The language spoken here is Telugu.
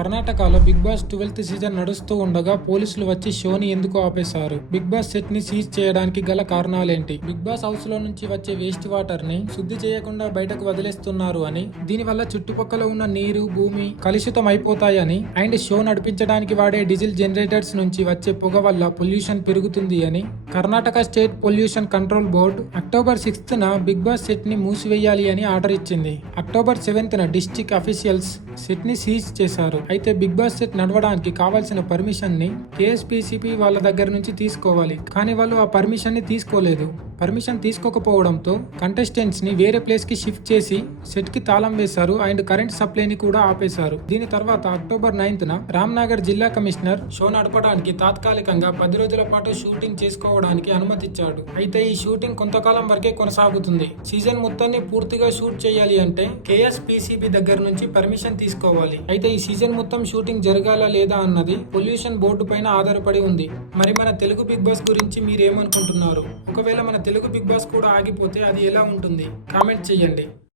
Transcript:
కర్ణాటకలో బిగ్ బాస్ 12th సీజన్ నడుస్తూ ఉండగా పోలీసులు వచ్చి షోని ఎందుకు ఆపేశారు? బిగ్ బాస్ సెట్ ని సీజ్ చేయడానికి గల కారణాలేంటి? బిగ్ బాస్ హౌస్ లో నుంచి వచ్చే వేస్ట్ వాటర్ ని శుద్ధి చేయకుండా బయటకు వదిలేస్తున్నారు అని, దీనివల్ల చుట్టుపక్కల ఉన్న నీరు, భూమి కలుషితం అయిపోతాయని, అండ్ షో నడిపించడానికి వాడే డీజిల్ జనరేటర్స్ నుంచి వచ్చే పొగ వల్ల పొల్యూషన్ పెరుగుతుంది అని Karnataka state pollution control board October 6th Big Boss set ని మూసివేయాలి అని ఆర్డర్ ఇచ్చింది. October 7th district officials set ని సీజ్ చేశారు. అయితే బిగ్ బాస్ సెట్ నడవడానికి కావాల్సిన పర్మిషన్ ని కేఎస్పీసీపీ వాళ్ళ దగ్గర నుంచి తీసుకోవాలి, కానీ వాళ్ళు ఆ పర్మిషన్ ని తీసుకోలేదు. పర్మిషన్ తీసుకోకపోవడంతో కంటెస్టెంట్స్ ని వేరే ప్లేస్ కి షిఫ్ట్ చేసి సెట్ కి తాళం వేశారు అండ్ కరెంట్ సప్లైని కూడా ఆపేశారు. దీని తర్వాత అక్టోబర్ 9th రామ్నగర్ జిల్లా కమిషనర్ షో నడపడానికి తాత్కాలికంగా 10 రోజుల పాటు షూటింగ్ చేసుకోవడానికి అనుమతిచ్చాడు. అయితే ఈ షూటింగ్ కొంతకాలం వరకే కొనసాగుతుంది. సీజన్ మొత్తాన్ని పూర్తిగా షూట్ చేయాలి అంటే కేఎస్పీసీబీ దగ్గర నుంచి పర్మిషన్ తీసుకోవాలి. అయితే ఈ సీజన్ మొత్తం షూటింగ్ జరగాల లేదా అన్నది పొల్యూషన్ బోర్డు పైన ఆధారపడి ఉంది. మరి మన తెలుగు బిగ్ బాస్ గురించి మీరేమనుకుంటున్నారు? ఒకవేళ మన తెలుగు బిగ్ బాస్ కూడా ఆగిపోతే అది ఎలా ఉంటుంది? కామెంట్ చేయండి.